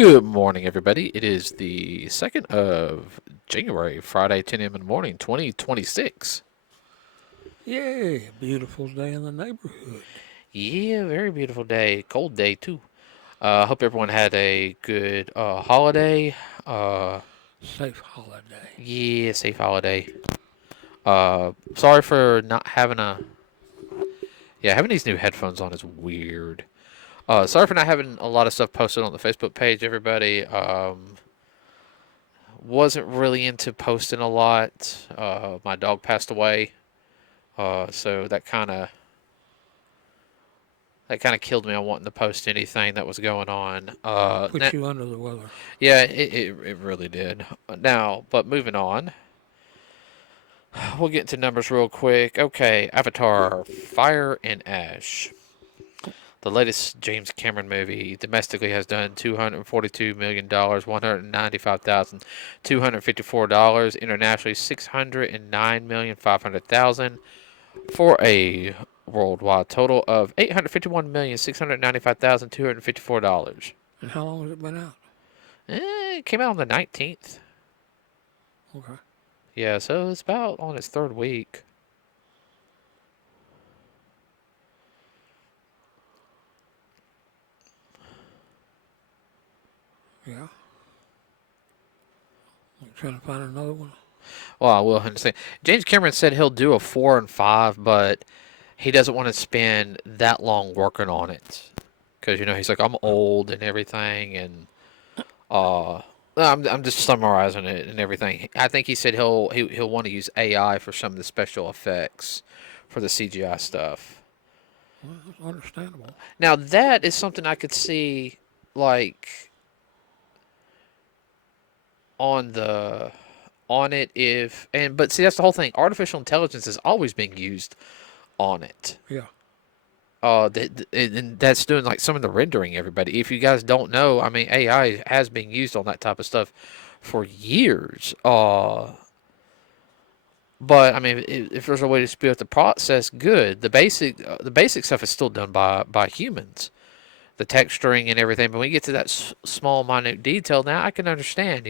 Good morning, everybody. It is the 2nd of January, Friday, 10 a.m. in the morning, 2026. Yay, a beautiful day in the neighborhood. Yeah, very beautiful day. Cold day, too. Hope everyone had a good holiday. Uh, Safe holiday. yeah, safe holiday. Sorry for not having a. Yeah, having these new headphones on is weird. Sorry for not having a lot of stuff posted on the Facebook page, everybody. Wasn't really into posting a lot. My dog passed away. So that kind of killed me on wanting to post anything that was going on. Put you under the weather. Yeah, it really did. Now, but moving on, we'll get into numbers real quick. Okay, Avatar: Fire and Ash. The latest James Cameron movie domestically has done $242,000,000, $195,254. Internationally, $609,500,000 for a worldwide total of $851,695,254. And how long has it been out? It came out on the 19th. Okay. Yeah, so it's about on its third week. Yeah. I'm trying to find another one. Well, I will understand. James Cameron said he'll do a 4 and 5, but he doesn't want to spend that long working on it. Because, he's like, I'm old and everything, and uh, I'm just summarizing it and everything. I think he said he'll want to use AI for some of the special effects for the CGI stuff. Well, that's understandable. Now that is something I could see, like on the on it if and but see that's the whole thing. Artificial intelligence is always being used on it. Yeah. And that's doing like some of the rendering. Everybody, if you guys don't know, I mean, AI has been used on that type of stuff for years. But I mean, if there's a way to speed up the process, good. The basic stuff is still done by humans, the texturing and everything. But when you get to that small, minute detail, now I can understand.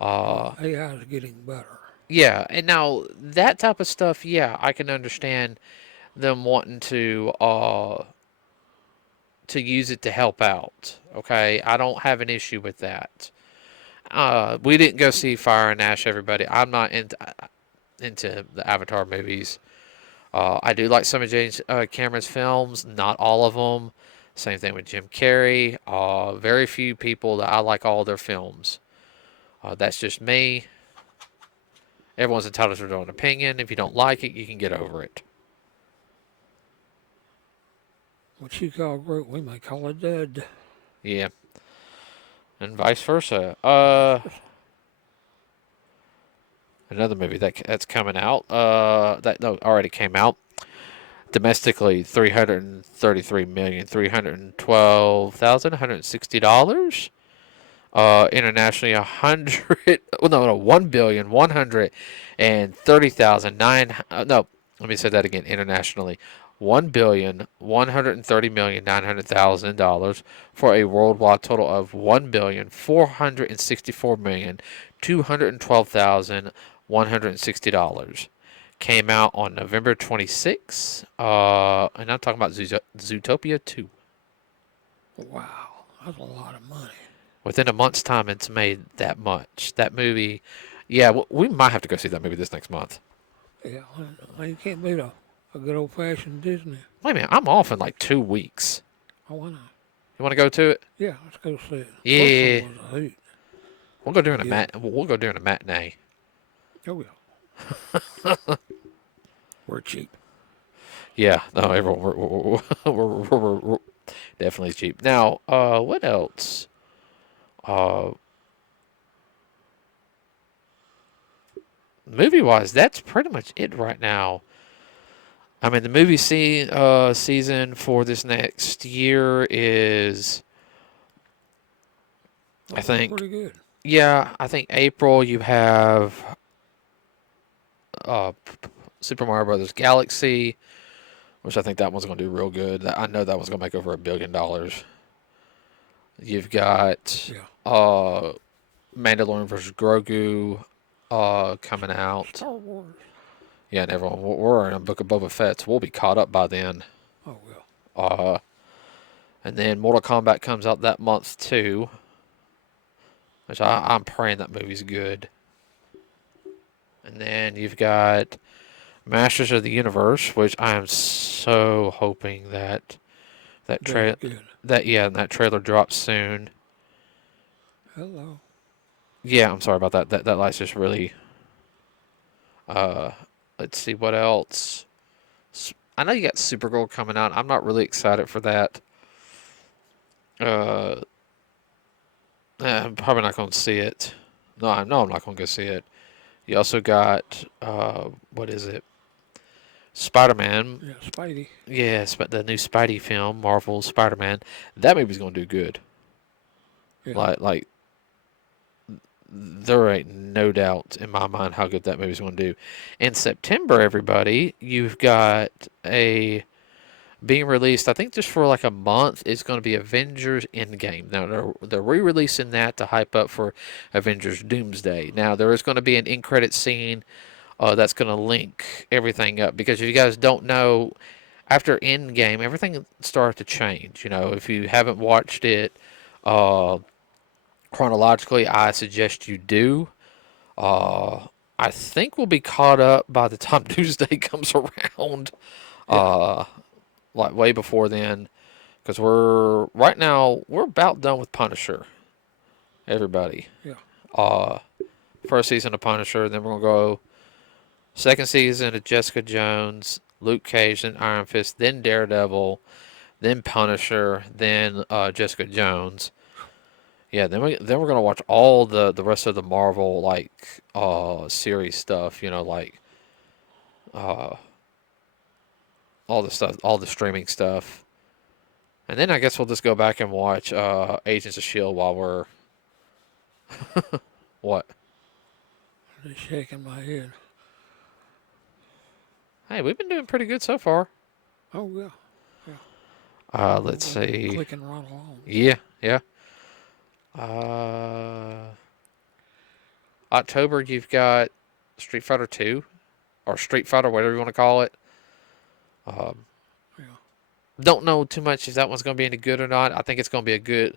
Well, AI is getting better. Yeah, and now that type of stuff, yeah, I can understand them wanting to use it to help out. Okay, I don't have an issue with that. We didn't go see Fire and Ash, everybody. I'm not into the Avatar movies. I do like some of James Cameron's films, not all of them. Same thing with Jim Carrey. Very few people that I like all their films. That's just me. Everyone's entitled to their own opinion. If you don't like it, you can get over it. What you call great, we may call it dead. Yeah, and vice versa. Another movie that's coming out. That no already came out. Domestically, $333,312,160. Internationally, 100. Well, no, 1,130,009. No, let me say that again. Internationally, $1,130,900,000 for a worldwide total of $1,464,212,160. Came out on November 26th, and I'm talking about Zootopia 2. Wow, that's a lot of money. Within a month's time, it's made that much. That movie, yeah, we might have to go see that movie this next month. Yeah, you can't beat a good old fashioned Disney. Wait a minute, I'm off in like 2 weeks. Oh, why not? You want to go to it? Yeah, let's go see it. Yeah, First one was a hoot. we'll go during a Yeah. we'll go during a matinee. Oh, yeah. We're cheap. Yeah, no, everyone, we're definitely cheap. Now, what else? Uh, movie wise, that's pretty much it right now. I mean, the movie season for this next year is, I Looking think, pretty good. yeah, I think April you have uh, Super Mario Brothers Galaxy, which I think that one's going to do real good. I know that one's going to make over $1 billion. You've got Yeah. Mandalorian versus Grogu coming out. Star Wars. Yeah, and everyone, we're in a Book of Boba Fett, so we'll be caught up by then. Oh, well. Uh, and then Mortal Kombat comes out that month too, which I'm praying that movie's good. And then you've got Masters of the Universe, which I am so hoping that that Very tra- good. that yeah, and that trailer drops soon. Hello. Yeah, I'm sorry about that. That light's just really. Uh, let's see what else. I know you got Supergirl coming out. I'm not really excited for that. Uh, I'm probably not going to see it. No, I know I'm not going to go see it. You also got what is it? Spider-Man. Yeah, Spidey. Yes, but the new Spidey film, Marvel Spider-Man. That movie's going to do good. Yeah. Like there ain't no doubt in my mind how good that movie's going to do. In September, everybody, you've got a being released, I think just for like a month, is going to be Avengers Endgame. Now, they're re-releasing that to hype up for Avengers Doomsday. Now, there is going to be an end-credit scene that's going to link everything up. Because if you guys don't know, after Endgame, everything started to change. You know, if you haven't watched it uh, chronologically, I suggest you do. Uh, I think we'll be caught up by the time Doomsday comes around. Yeah. Uh, like way before then, because we're about done with Punisher. Everybody, Yeah. uh, first season of Punisher, then we're gonna go second season of Jessica Jones, Luke Cage, then Iron Fist, then Daredevil, then Punisher, then Jessica Jones. Yeah, then we're gonna watch all the rest of the Marvel like series stuff. You know, like uh, all the stuff, all the streaming stuff. And then I guess we'll just go back and watch Agents of S.H.I.E.L.D. while we're. What? Just shaking my head. Hey, we've been doing pretty good so far. Oh, yeah. Yeah. Let's We've been see. clicking right along. Yeah, yeah. Uh, October, you've got Street Fighter 2, or Street Fighter, whatever you want to call it. Um, Yeah. don't know too much if that one's going to be any good or not. I think it's going to be a good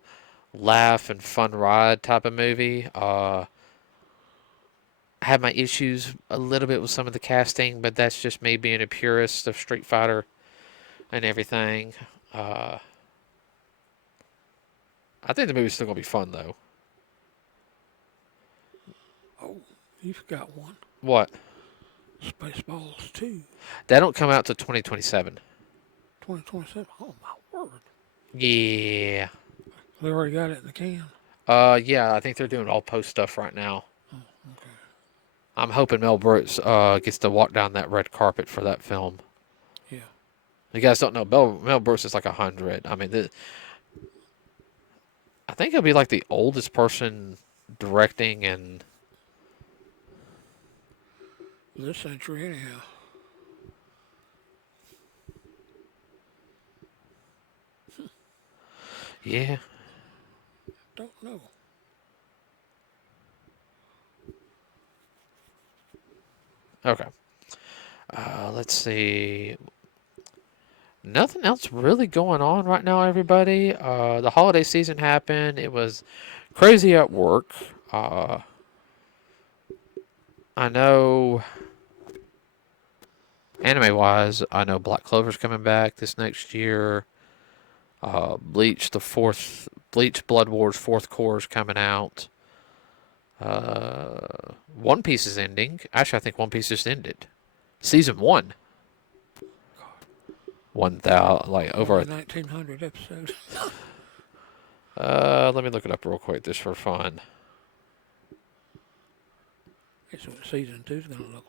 laugh and fun ride type of movie. I have my issues a little bit with some of the casting, but that's just me being a purist of Street Fighter and everything. Uh, I think the movie's still gonna be fun though. Oh, you've got one. What? Spaceballs 2. That don't come out till 2027. 2027. Oh, my word. Yeah. They already got it in the can. Yeah. I think they're doing all post stuff right now. Oh, okay. I'm hoping Mel Brooks gets to walk down that red carpet for that film. Yeah. You guys don't know Mel Brooks is like 100. I mean, I think he'll be like the oldest person directing and This century, anyhow. yeah. Don't know. Okay. Let's see. Nothing else really going on right now, everybody. The holiday season happened. It was crazy at work. I know, anime wise, I know Black Clover's coming back this next year. Bleach Blood Wars fourth core is coming out. One Piece is ending. Actually, I think One Piece just ended. Season one. 1,000, like over Only a 1,900 episodes. let me look it up real quick just for fun. That's what season 2 is going to look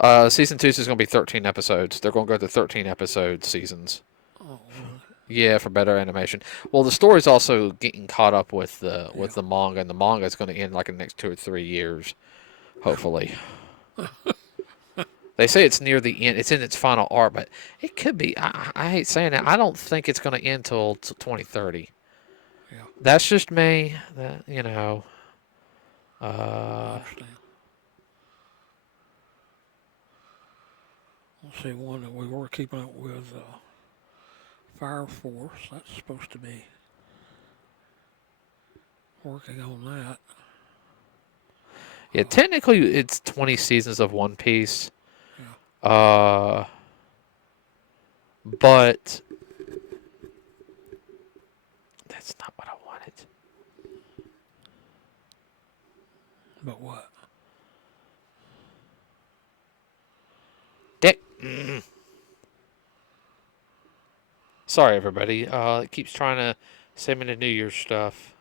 like. Season 2 is going to be 13 episodes. They're going to go to 13 episode seasons. Oh, really? Yeah, for better animation. Well, the story's also getting caught up with the Yeah. manga, and the manga is going to end like in the next 2 or 3 years, hopefully. They say it's near the end. It's in its final arc, but it could be. I hate saying that. I don't think it's going to end till 2030. Yeah. That's just me. I Uh, understand. Let's see, one that we were keeping up with, Fire Force. That's supposed to be working on that. yeah, technically it's 20 seasons of One Piece. Yeah, Uh, but that's not what I wanted. but what? Dick. Sorry, everybody. It keeps trying to send me the New Year's stuff.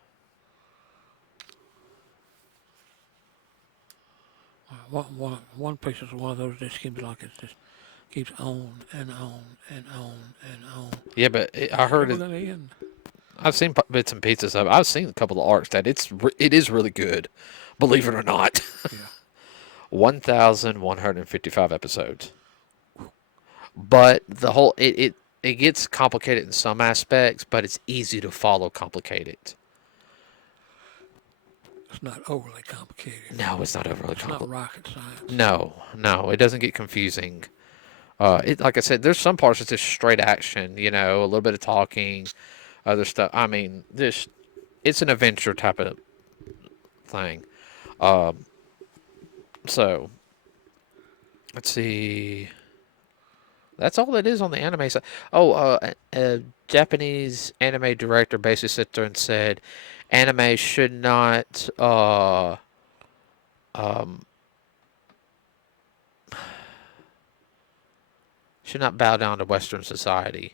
One Piece is one of those that seems like it just keeps on and on and on and on. Yeah, but Is I it heard ever it. going to end? I've seen bits and pieces of it. I've seen a couple of arcs that it is really good, believe it or not. Yeah. 1,155 episodes, but the whole it gets complicated in some aspects, but it's easy to follow complicated. It's not overly complicated. No, it's not overly It's not complicated. rocket science. No, it doesn't get confusing. It like I said, there's some parts that's just straight action. A little bit of talking, other stuff. I mean, this it's an adventure type of thing. Um, so let's see. That's all it is on the anime side. Oh, a Japanese anime director basically sat there and said, anime should not um, should not bow down to Western society.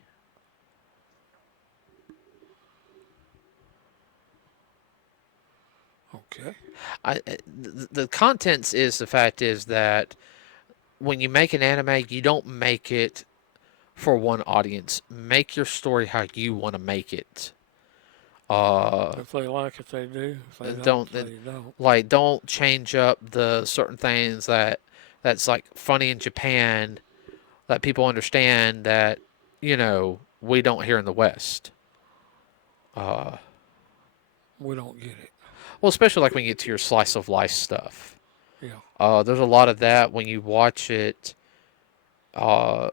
Okay. The contents is the fact is that when you make an anime, you don't make it for one audience. Make your story how you want to make it. Uh, If they like it, they do. If they don't, don't they don't. like don't change up the certain things that's like funny in Japan that people understand that we don't here in the West. Uh, We don't get it. well, especially like when you get to your slice of life stuff. Yeah. There's a lot of that when you watch it. Uh,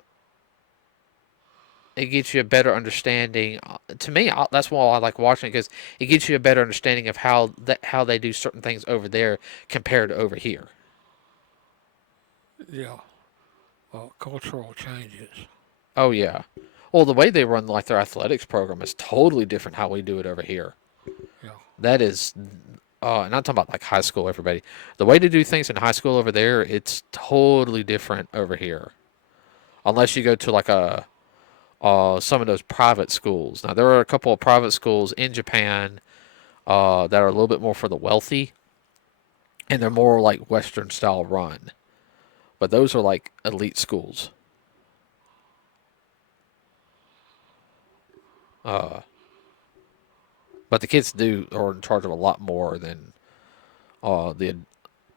it gives you a better understanding. To me, that's why I like watching it because it gives you a better understanding of how they do certain things over there compared to over here. Yeah. Cultural changes. Oh yeah. Well, the way they run like their athletics program is totally different how we do it over here. Yeah. That is, and I'm talking about like high school. Everybody, the way to do things in high school over there, it's totally different over here. Unless you go to like some of those private schools. Now there are a couple of private schools in Japan that are a little bit more for the wealthy, and they're Yeah. more like Western style run. But those are like elite schools. Uh, but the kids are in charge of a lot more the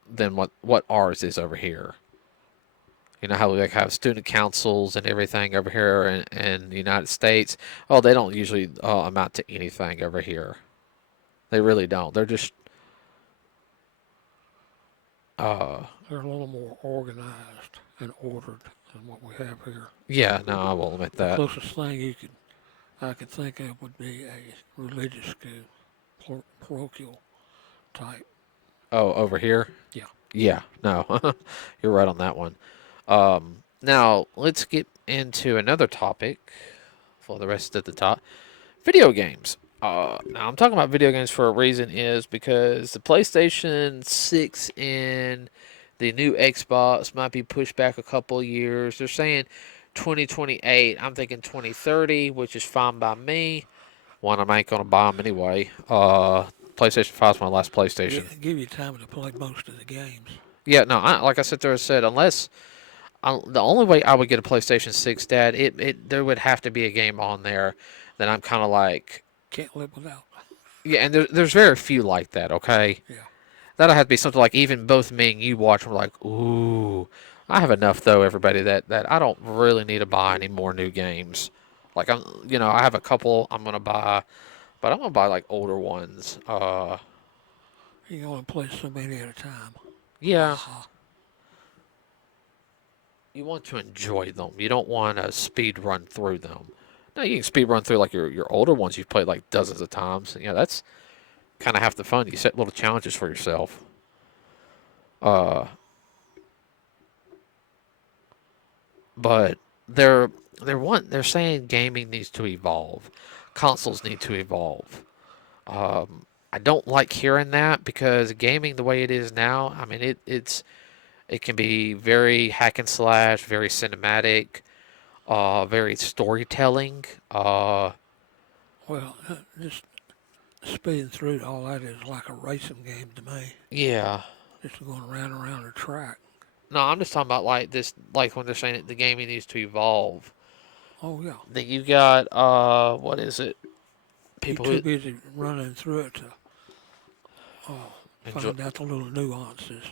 than what ours is over here. You know how we like have student councils and everything over here in the United States. Oh, they don't usually amount to anything over here. They really don't. They're just uh They're a little more organized and ordered than what we have here. yeah. No, I will admit The that. closest thing I could think of would be a religious school, parochial type. Oh, over here. Yeah. Yeah. No, you're right on that one. Now let's get into another topic for the rest of the top. Video games. Now I'm talking about video games for a reason is because the PlayStation 6 and the new Xbox might be pushed back a couple of years. They're saying 2028. I'm thinking 2030, which is fine by me. One, I ain't gonna buy them anyway. PlayStation 5 is my last PlayStation. Give you time to play most of the games. Yeah, no, like I said there said, unless the only way I would get a PlayStation 6, Dad, it there would have to be a game on there that I'm kind of like, Can't live without. yeah, and there's very few like that, okay? Yeah. That'll have to be something like even both me and you watch, and we're like, ooh. I have enough, though, everybody, that I don't really need to buy any more new games. Like, I have a couple I'm going to buy. But I'm gonna buy like older ones. You can only play so many at a time. Ha Yeah, ha. you want to enjoy them. You don't want to speed run through them. No, you can speed run through like your older ones you've played like dozens of times. You know, that's kind of half the fun. You set little challenges for yourself. Uh, but they're they're saying gaming needs to evolve. Consoles need to evolve. I don't like hearing that because gaming the way it is now, I mean it can be very hack and slash, very cinematic, very storytelling. Well, just speeding through all that is like a racing game to me. Yeah. Just going around and around the track. No, I'm just talking about like this, like when they're saying that the gaming needs to evolve. Oh yeah. Then you got what is it? You're People too who busy running through it to enjoy. find out the little nuances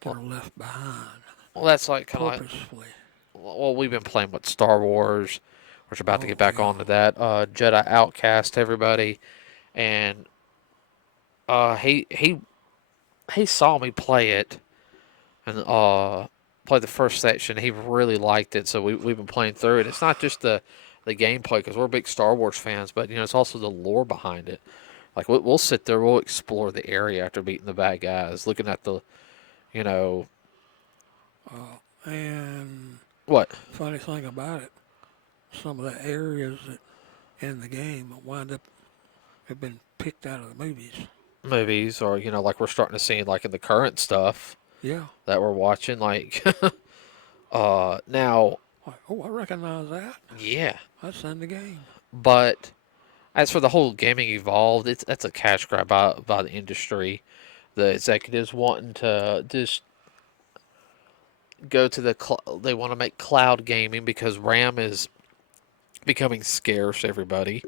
that Well, are left behind well, that's like kind of like purposefully. well, we've been playing with Star Wars. We're about to get Oh back yeah. onto that. Jedi Outcast, everybody, and he saw me play it and play the first section. He really liked it, so we've been playing through it. It's not just the gameplay because we're big Star Wars fans, but you know it's also the lore behind it. Like we'll sit there, we'll explore the area after beating the bad guys, looking at the you know And what funny thing about it, some of the areas that in the game wind up have been picked out of the movies. movies or you know like we're starting to see like in the current stuff Yeah. that we're watching. Like now, Like, oh, I recognize that. yeah, That's in the game. but as for the whole gaming evolved, that's a cash grab by the industry. The executives wanting to just go to they want to make cloud gaming because RAM is becoming scarce. Everybody,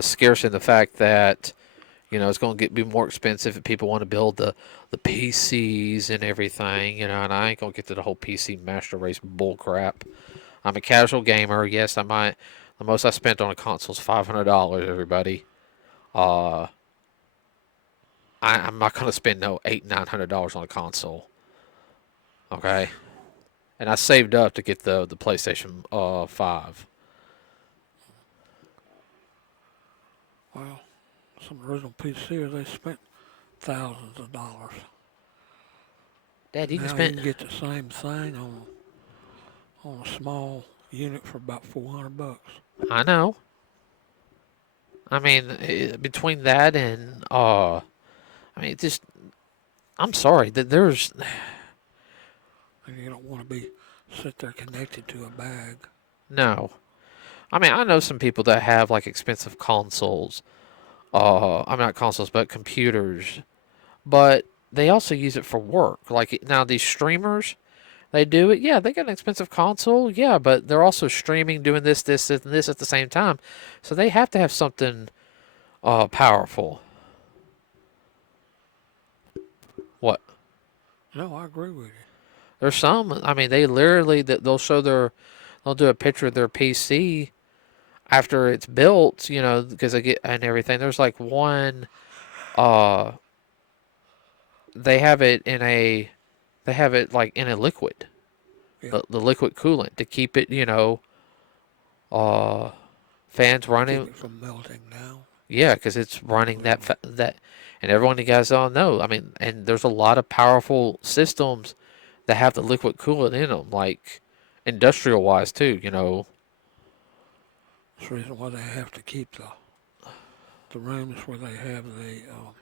scarce in the fact that you know it's going to be more expensive if people want to build the PCs and everything. You know, and I ain't gonna get to the whole PC master race bull crap. I'm a casual gamer. Yes, I might. The most I spent on a console is $500. Everybody. Uh, I'm not gonna spend no $800-900 on a console. Okay, and I saved up to get the PlayStation 5. Well, some original PCs, they spent thousands of dollars. Dad, you can Now you spend. can get the same thing on a small unit for about $400. I know. I mean, between that and I mean, just I'm sorry that there's And you don't want to be sit there connected to a bag. no. I mean, I know some people that have like expensive consoles. I'm not consoles, but computers. But they also use it for work. Like now, these streamers, they do it. Yeah, they got an expensive console. Yeah, but they're also streaming, doing this, and this at the same time. So they have to have something powerful. What? No, I agree with you. There's some. I mean, they literally they'll do a picture of their PC after it's built. You know, because they get and everything. There's like one. Uh, they have it in a. They have it like in a liquid. Yeah, The liquid coolant to keep it. You know. Uh, fans keep running. it from melting down. Yeah, because it's running that, and everyone you guys all know. I mean, and there's a lot of powerful systems that have the liquid coolant in them, like industrial wise too. You know, That's the reason why they have to keep the rooms where they have the oh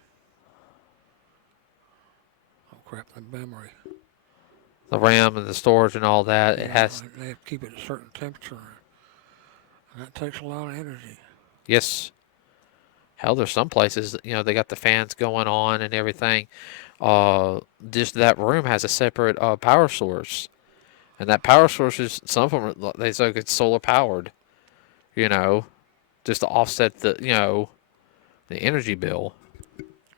crap, the memory. the RAM and the storage and all that. It Yeah, has they have to keep it at a certain temperature, and that takes a lot of energy. yes. Hell, there's some places you know they got the fans going on and everything. Just that room has a separate power source, and that power source is some of them they say it's solar powered. You know, just to offset the you know the energy bill.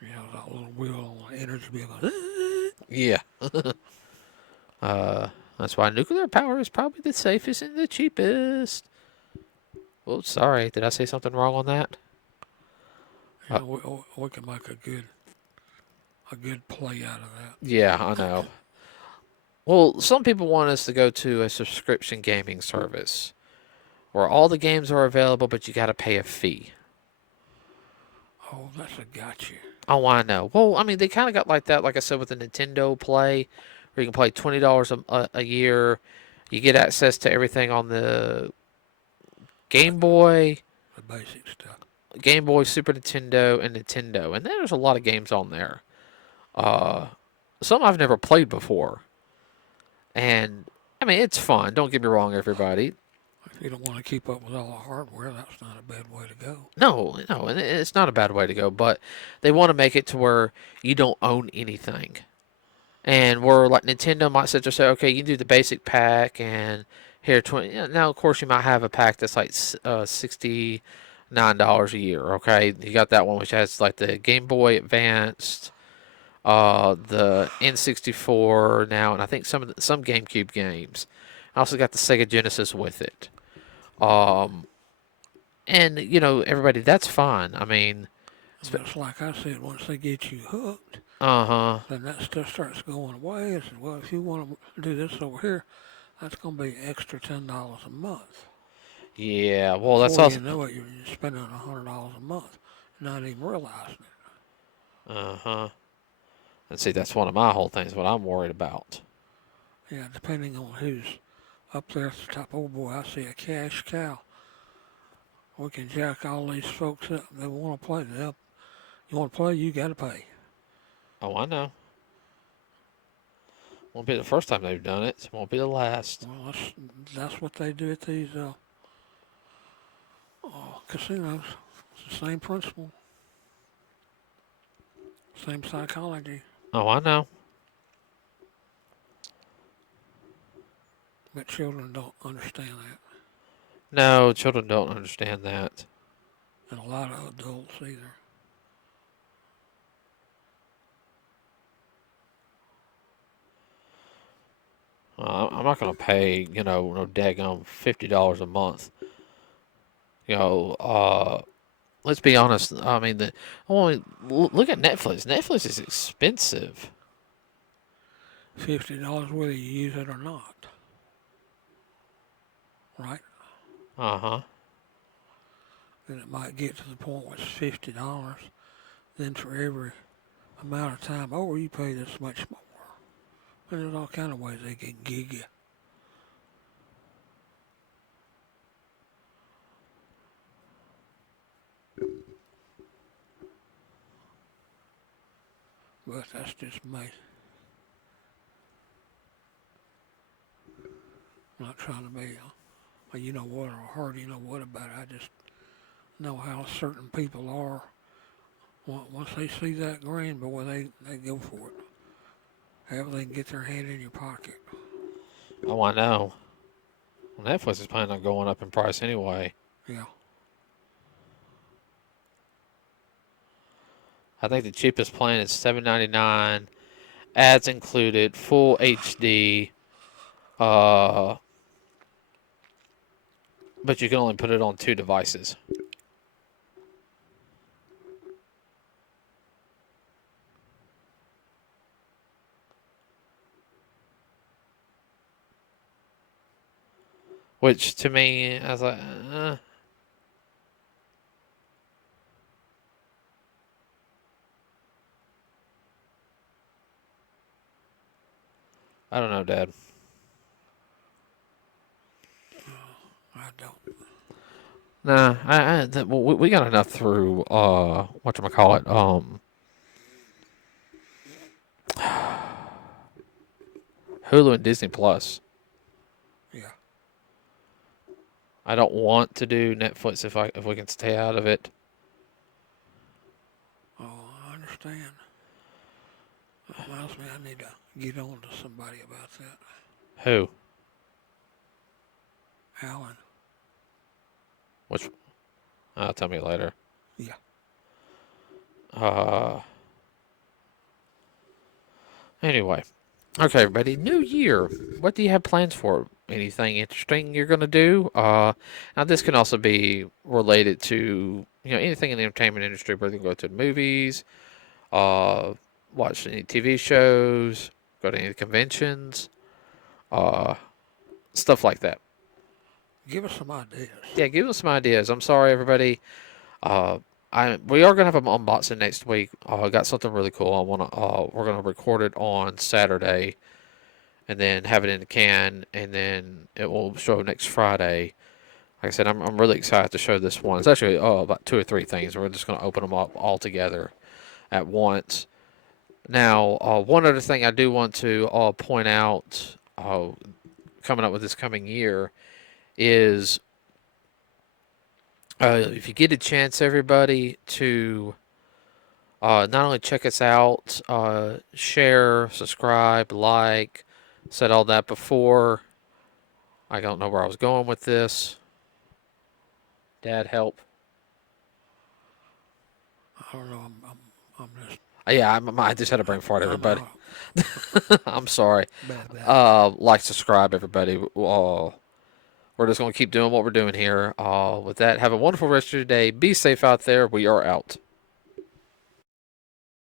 You know, that little wheel on the energy bill. Yeah. That's why nuclear power is probably the safest and the cheapest. Oh, sorry. Did I say something wrong on that? You know, we can make a good play out of that. Yeah, I know. Well, some people want us to go to a subscription gaming service where all the games are available, but you got to pay a fee. Oh, that's a gotcha. Oh, I know. Well, I mean, they kind of got like that, like I said, with the Nintendo Play, where you can play $20 a year. You get access to everything on the The, Game Boy, the basic stuff. Game Boy, Super Nintendo, and Nintendo. And there's a lot of games on there. Uh, some I've never played before. And, I mean, it's fun. Don't get me wrong, everybody. If you don't want to keep up with all the hardware, that's not a bad way to go. No, no, and it's not a bad way to go, but they want to make it to where you don't own anything. And where like Nintendo might sit there and say, okay, you can do the basic pack and here 20. Now, of course, you might have a pack that's like $69 a year. Okay, you got that one which has like the Game Boy Advanced, the N64 now, and I think some GameCube games. I also got the Sega Genesis with it. Um, and everybody, that's fine. I mean, Just like I said, once they get you hooked, uh huh. then that stuff starts going away. I said, well, if you want to do this over here, that's going to be extra $10 a month. Yeah, well, that's Before also. you know it, you're spending $100 a month, not even realizing it. Uh huh. And see, that's one of my whole things. What I'm worried about. Yeah, depending on who's up there at the top. Oh boy, I see a cash cow. We can jack all these folks up. They want to play. You want to play, you got to pay. Oh, I know. Won't be the first time they've done it. Won't be the last. Well, that's what they do at these casinos. It's the same principle, same psychology. Oh, I know. But children don't understand that, No, children don't understand that. and a lot of adults either. I'm not going to pay, no daggone $50 a month. Let's be honest. I mean, look at Netflix. Netflix is expensive. $50 whether you use it or not, right? Uh huh. Then it might get to the point where it's $50. Then for every amount of time over, you pay this much more. And there's all kind of ways they can gig you. But that's just me. I'm not trying to be a you know what or a hard you know what about it. I just know how certain people are. Once they see that green, boy, they go for it. However they can get their hand in your pocket. Oh, I know. Well, Netflix is planning on going up in price anyway. Yeah. I think the cheapest plan is $7.99, ads included, full HD. But you can only put it on 2 devices. Which to me, I was like, I don't know, Dad. I don't. Nah, we got enough through whatchamacallit, Hulu and Disney Plus. Yeah. I don't want to do Netflix if we can stay out of it. Oh, I understand. That reminds me, I need to get on to somebody about that. Who? Alan. Which? Tell me later. Yeah. Anyway, okay, everybody. New year. What do you have plans for? anything interesting you're going to do. Now, this can also be related to anything in the entertainment industry, whether you go to the movies, uh, watch any TV shows, go to any conventions, uh, stuff like that. Give us some ideas. Yeah, give us some ideas. I'm sorry, everybody. Uh, we are gonna have an unboxing next week. I got something really cool. We're gonna record it on Saturday, and then have it in the can, and then it will show next Friday. Like I said, I'm really excited to show this one. It's actually about two or three things. We're just gonna open them up all together at once. Now, one other thing I do want to point out, coming up with this coming year, is if you get a chance, everybody, to not only check us out, share, subscribe, like, said all that before. I don't know where I was going with this. Dad, help. I don't know. I'm just. Yeah, I just had a brain fart, I'm everybody. out. I'm sorry. Bad. Like, subscribe, everybody. We're just going to keep doing what we're doing here. With that, have a wonderful rest of your day. Be safe out there. We are out.